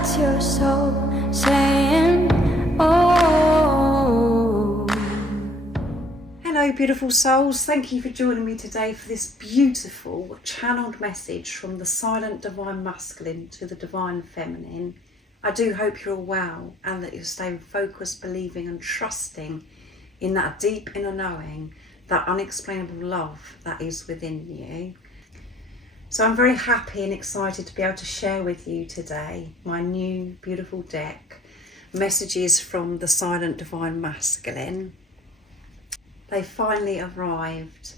That's your soul saying, oh. Hello beautiful souls, thank you for joining me today for this beautiful channeled message from the silent divine masculine to the divine feminine. I do hope you're all well and that you're staying focused, believing and trusting in that deep inner knowing, that unexplainable love that is within you. So I'm very happy and excited to be able to share with you today my new beautiful deck, messages from the silent divine masculine. They finally arrived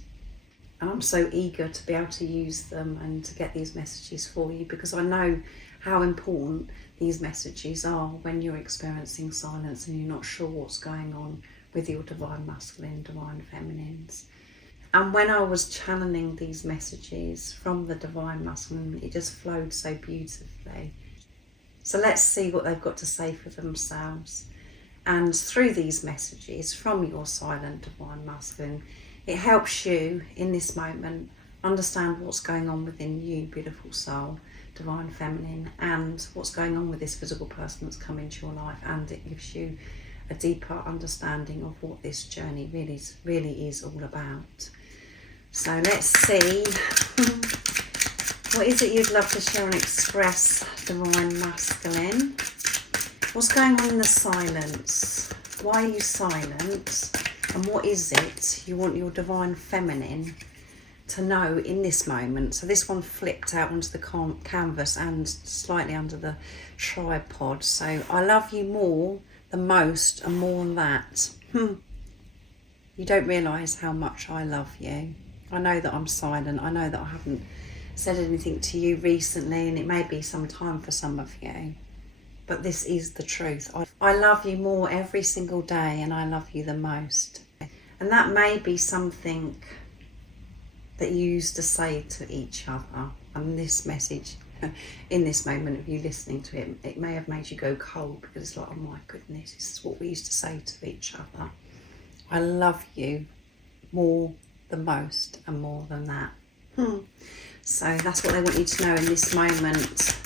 and I'm so eager to be able to use them and to get these messages for you, because I know how important these messages are when you're experiencing silence and you're not sure what's going on with your divine masculine, divine feminines. And when I was channeling these messages from the divine masculine, it just flowed so beautifully. So let's see what they've got to say for themselves. And through these messages from your silent divine masculine, it helps you in this moment understand what's going on within you, beautiful soul, divine feminine, and what's going on with this physical person that's come into your life. And it gives you a deeper understanding of what this journey really is all about. So let's see, what is it you'd love to share and express, divine masculine? What's going on in the silence? Why are you silent? And what is it you want your divine feminine to know in this moment? So this one flipped out onto the canvas and slightly under the tripod. So I love you more, the most, and more than that. You don't realise how much I love you. I know that I'm silent. I know that I haven't said anything to you recently, and it may be some time for some of you, but this is the truth. I love you more every single day, and I love you the most. And that may be something that you used to say to each other. And this message, in this moment of you listening to it, it may have made you go cold, because it's like, oh my goodness, this is what we used to say to each other. I love you more, the most, and more than that. So that's what they want you to know in this moment.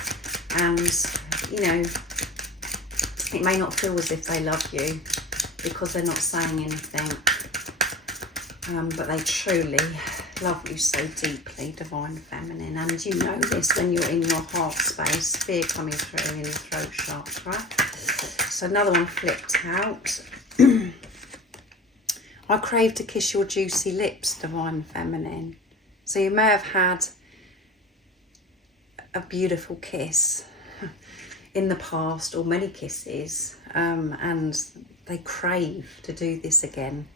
And you know, it may not feel as if they love you because they're not saying anything, but they truly love you so deeply, divine feminine. And you know this when you're in your heart space, fear coming through in the throat chakra. So another one flipped out. I crave to kiss your juicy lips, divine feminine. So you may have had a beautiful kiss in the past, or many kisses, and they crave to do this again,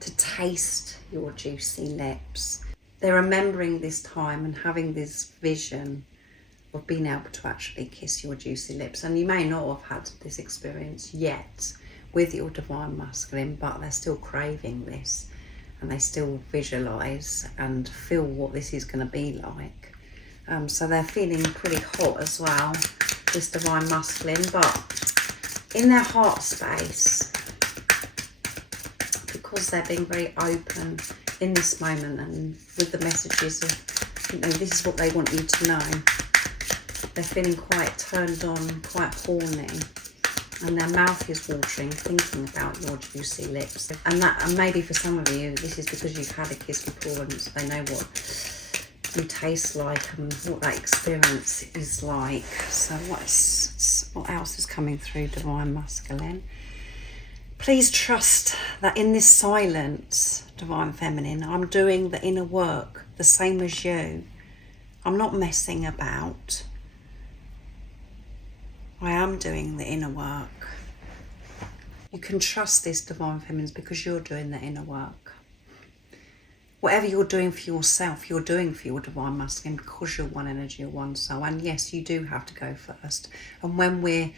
to taste your juicy lips. They're remembering this time and having this vision of being able to actually kiss your juicy lips. And you may not have had this experience yet with your divine masculine, but they're still craving this, and they still visualize and feel what this is going to be like. So they're feeling pretty hot as well, this divine masculine, but in their heart space, because they're being very open in this moment and with the messages of, you know, this is what they want you to know. They're feeling quite turned on, quite horny, and their mouth is watering, thinking about your juicy lips. And maybe for some of you, this is because you've had a kiss before and so they know what you taste like and what that experience is like. So what else is coming through, divine masculine? Please trust that in this silence, divine feminine, I'm doing the inner work the same as you. I'm not messing about. I am doing the inner work. You can trust this, divine feminines, because you're doing the inner work. Whatever you're doing for yourself, you're doing for your divine masculine, because you're one energy, you're one soul. And yes, you do have to go first. And when we're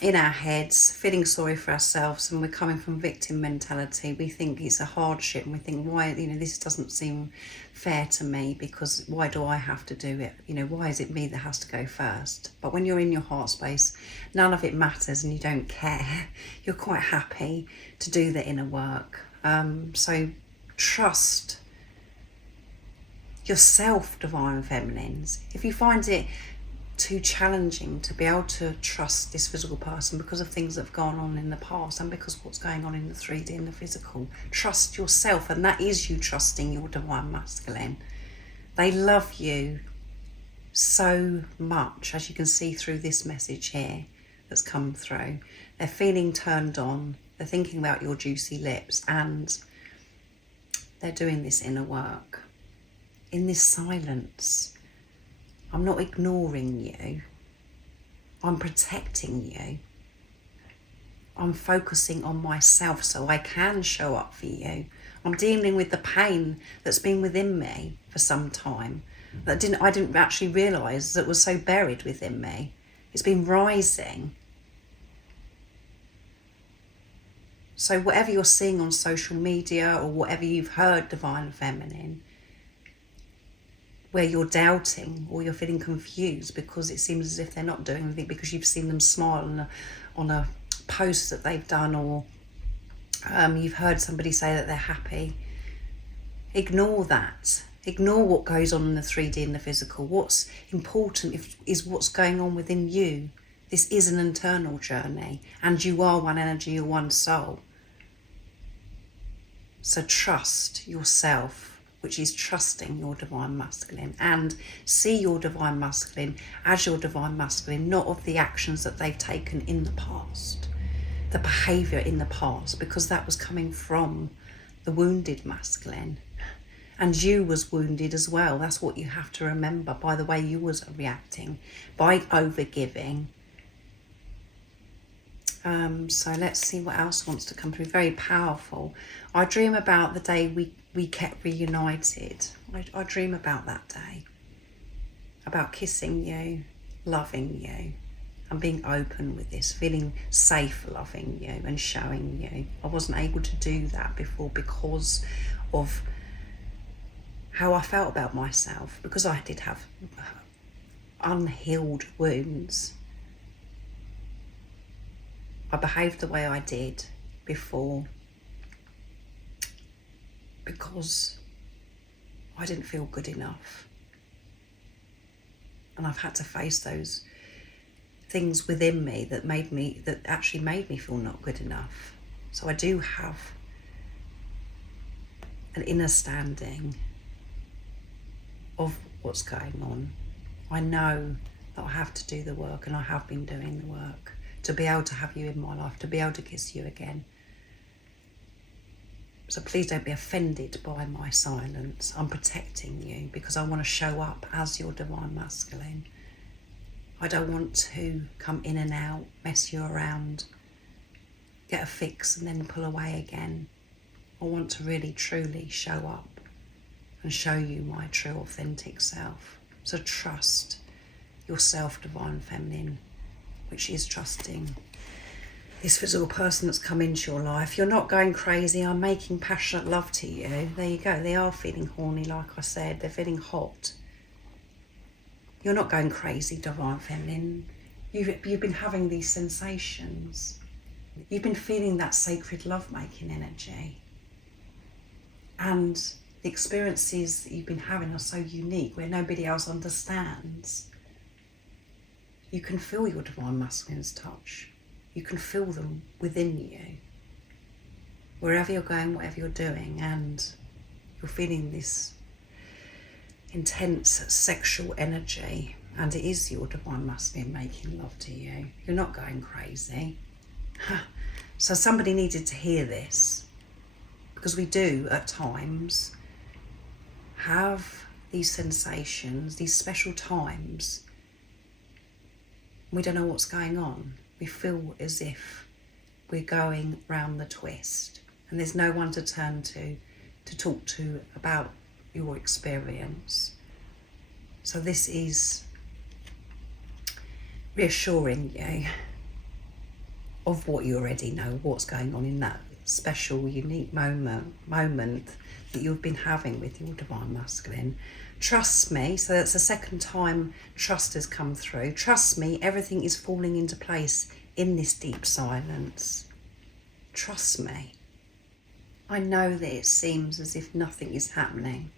in our heads feeling sorry for ourselves and we're coming from victim mentality, we think it's a hardship and we think, why, you know, this doesn't seem fair to me, because why do I have to do it? You know, why is it me that has to go first? But when you're in your heart space, none of it matters and you don't care. You're quite happy to do the inner work. So trust yourself, divine feminines. If you find it too challenging to be able to trust this physical person because of things that have gone on in the past and because of what's going on in the 3D and the physical. Trust yourself, and that is you trusting your divine masculine. They love you so much, as you can see through this message here that's come through. They're feeling turned on, they're thinking about your juicy lips, and they're doing this inner work. In this silence, I'm not ignoring you. I'm protecting you. I'm focusing on myself so I can show up for you. I'm dealing with the pain that's been within me for some time that I didn't actually realise that was so buried within me. It's been rising. So whatever you're seeing on social media or whatever you've heard Divine Feminine, where you're doubting or you're feeling confused because it seems as if they're not doing anything because you've seen them smile on a post that they've done, or you've heard somebody say that they're happy. Ignore that. Ignore what goes on in the 3D and the physical. What's important is what's going on within you. This is an internal journey, and you are one energy, you're one soul. So trust yourself, which is trusting your divine masculine, and see your divine masculine as your divine masculine, not of the actions that they've taken in the past, the behaviour in the past, because that was coming from the wounded masculine. And you was wounded as well. That's what you have to remember by the way you was reacting, by overgiving. So let's see what else wants to come through. Very powerful. I dream about the day we kept reunited. I dream about that day. About kissing you, loving you, and being open with this, feeling safe loving you and showing you. I wasn't able to do that before because of how I felt about myself, because I did have unhealed wounds. I behaved the way I did before because I didn't feel good enough. And I've had to face those things within me that actually made me feel not good enough. So I do have an inner standing of what's going on. I know that I have to do the work, and I have been doing the work to be able to have you in my life, to be able to kiss you again. So please don't be offended by my silence. I'm protecting you because I want to show up as your divine masculine. I don't want to come in and out, mess you around, get a fix and then pull away again. I want to really truly show up and show you my true authentic self. So trust yourself, divine feminine, which is trusting this physical person that's come into your life. You're not going crazy. I'm making passionate love to you. There you go. They are feeling horny, like I said. They're feeling hot. You're not going crazy, divine feminine. You've been having these sensations. You've been feeling that sacred love-making energy. And the experiences that you've been having are so unique, where nobody else understands. You can feel your divine masculine's touch. You can feel them within you. Wherever you're going, whatever you're doing, and you're feeling this intense sexual energy, and it is your divine masculine making love to you. You're not going crazy. So somebody needed to hear this, because we do at times have these sensations, these special times. We don't know what's going on. We feel as if we're going round the twist, and there's no one to turn to talk to about your experience. So this is reassuring you of what you already know, what's going on in that special, unique moment that you've been having with your divine masculine. Trust me. So that's the second time trust has come through. Trust me, everything is falling into place in this deep silence. Trust me. I know that it seems as if nothing is happening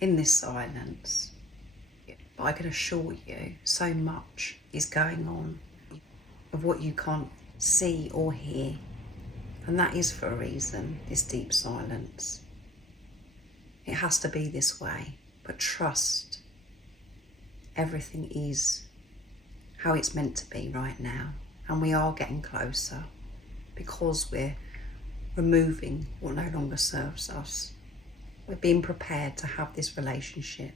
in this silence. But I can assure you, so much is going on of what you can't see or hear. And that is for a reason, this deep silence. It has to be this way, but trust everything is how it's meant to be right now. And we are getting closer because we're removing what no longer serves us. We're being prepared to have this relationship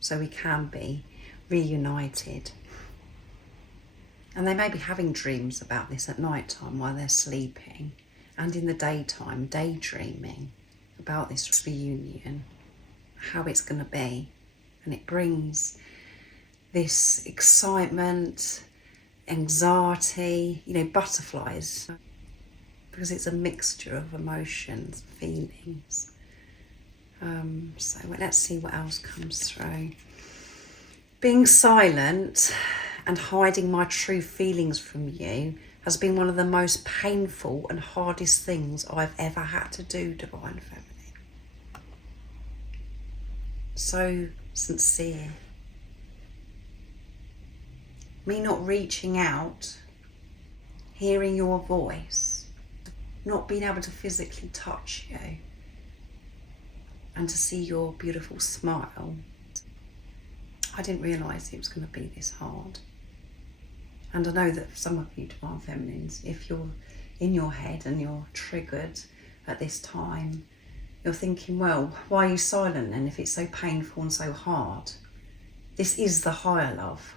so we can be reunited. And they may be having dreams about this at night time while they're sleeping, and in the daytime daydreaming about this reunion, how it's going to be. And it brings this excitement, anxiety, butterflies, because it's a mixture of emotions, feelings. So let's see what else comes through. Being silent and hiding my true feelings from you has been one of the most painful and hardest things I've ever had to do, Divine Feminine. So sincere. Me not reaching out, hearing your voice, not being able to physically touch you, and to see your beautiful smile. I didn't realise it was going to be this hard. And I know that for some of you Divine Feminines, if you're in your head and you're triggered at this time, you're thinking, well, why are you silent then if it's so painful and so hard? This is the higher love.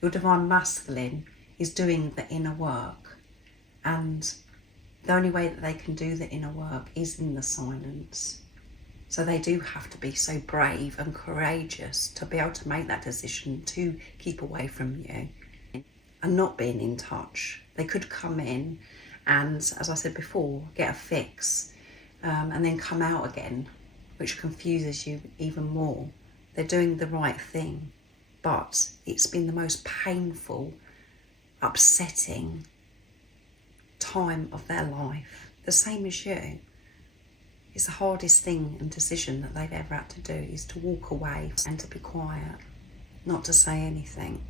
Your Divine Masculine is doing the inner work, and the only way that they can do the inner work is in the silence. So they do have to be so brave and courageous to be able to make that decision to keep away from you and not being in touch. They could come in and, as I said before, get a fix and then come out again, which confuses you even more. They're doing the right thing, but it's been the most painful, upsetting time of their life, the same as you. It's the hardest thing and decision that they've ever had to do, is to walk away and to be quiet, not to say anything.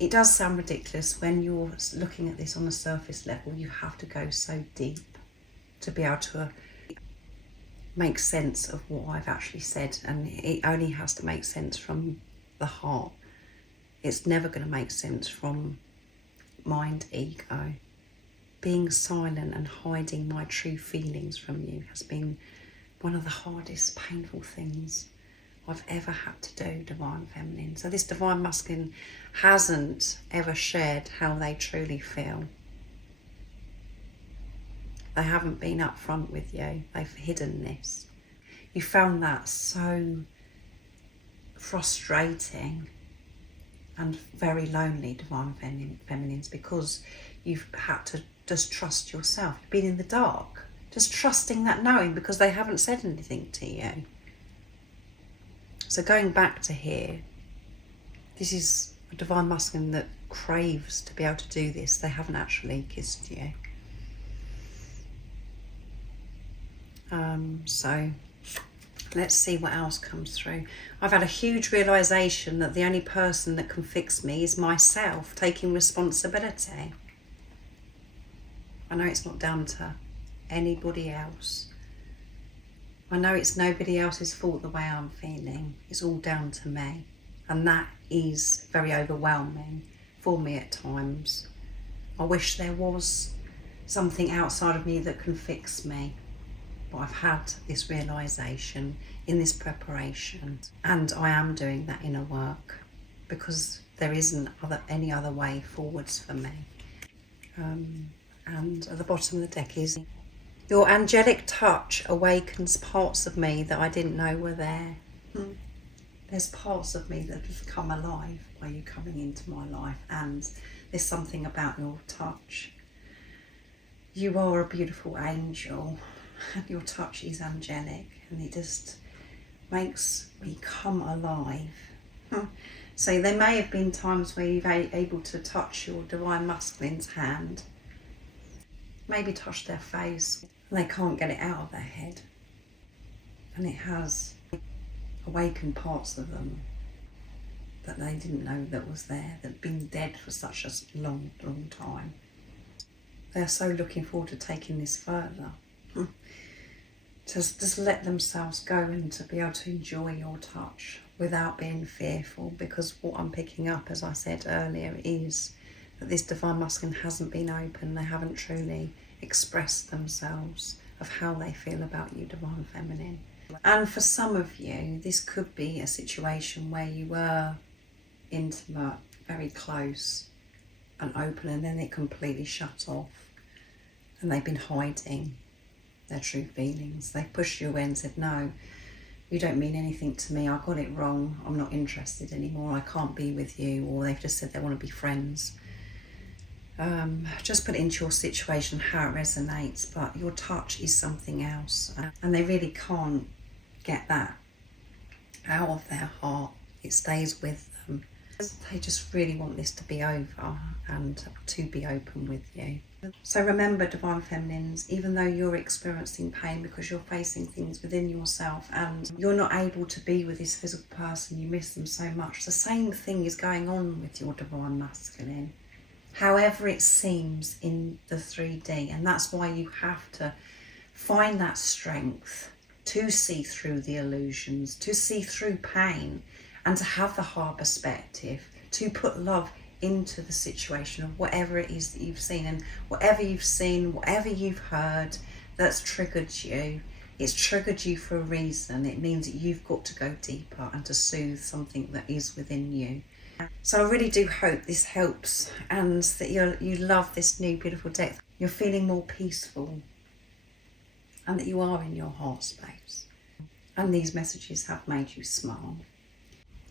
It does sound ridiculous when you're looking at this on a surface level. You have to go so deep to be able to make sense of what I've actually said, and it only has to make sense from the heart. It's never going to make sense from mind, ego. Being silent and hiding my true feelings from you has been one of the hardest, painful things I've ever had to do, Divine Feminine. So this Divine Masculine hasn't ever shared how they truly feel. They haven't been upfront with you. They've hidden this. You found that so frustrating and very lonely, Divine Feminines, because you've had to just trust yourself. You've been in the dark, just trusting that knowing, because they haven't said anything to you. So going back to here, this is a Divine Masculine that craves to be able to do this. They haven't actually kissed you. So let's see what else comes through. I've had a huge realisation that the only person that can fix me is myself, taking responsibility. I know it's not down to anybody else. I know it's nobody else's fault the way I'm feeling. It's all down to me. And that is very overwhelming for me at times. I wish there was something outside of me that can fix me. But I've had this realisation in this preparation, and I am doing that inner work because there isn't any other way forwards for me. And at the bottom of the deck is, your angelic touch awakens parts of me that I didn't know were there. There's parts of me that have come alive by you coming into my life, and there's something about your touch. You are a beautiful angel, and your touch is angelic, and it just makes me come alive. So there may have been times where you've been able to touch your Divine Masculine's hand, maybe touch their face, and they can't get it out of their head. And it has. awakened parts of them that they didn't know that was there, that had been dead for such a long, long time. They're so looking forward to taking this further. To just let themselves go and to be able to enjoy your touch without being fearful, because what I'm picking up, as I said earlier, is that this divine masculine hasn't been open. They haven't truly expressed themselves of how they feel about you, divine feminine. And for some of you, this could be a situation where you were intimate, very close and open, and then it completely shut off, and they've been hiding their true feelings. They pushed you away and said, no, you don't mean anything to me, I got it wrong, I'm not interested anymore, I can't be with you. Or they've just said they want to be friends. Just put it into your situation how it resonates, but your touch is something else, and they really can't get that out of their heart. It stays with them. They just really want this to be over and to be open with you. So remember, divine feminines, even though you're experiencing pain because you're facing things within yourself and you're not able to be with this physical person, you miss them so much, the same thing is going on with your divine masculine, however it seems in the 3D. And that's why you have to find that strength to see through the illusions, to see through pain, and to have the hard perspective, to put love into the situation of whatever it is that you've seen. And whatever you've seen, whatever you've heard that's triggered you, it's triggered you for a reason. It means that you've got to go deeper and to soothe something that is within you. So I really do hope this helps, and that you love this new beautiful deck. You're feeling more peaceful, and that you are in your heart space. And these messages have made you smile.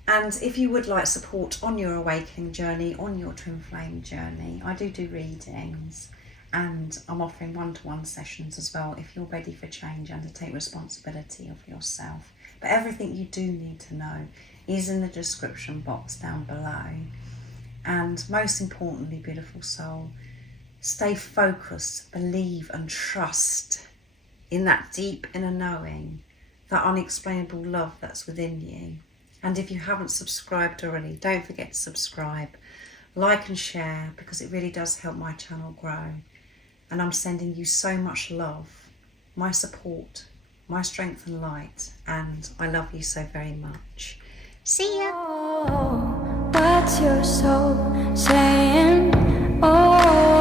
And if you would like support on your awakening journey, on your twin flame journey, I do readings, and I'm offering one-to-one sessions as well if you're ready for change and to take responsibility of yourself. But everything you do need to know is in the description box down below. And most importantly, beautiful soul, stay focused, believe and trust in that deep inner knowing, that unexplainable love that's within you. And if you haven't subscribed already, don't forget to subscribe, like and share, because it really does help my channel grow. And I'm sending you so much love, my support, my strength and light, and I love you so very much. See ya! Oh, what's your soul saying? Oh.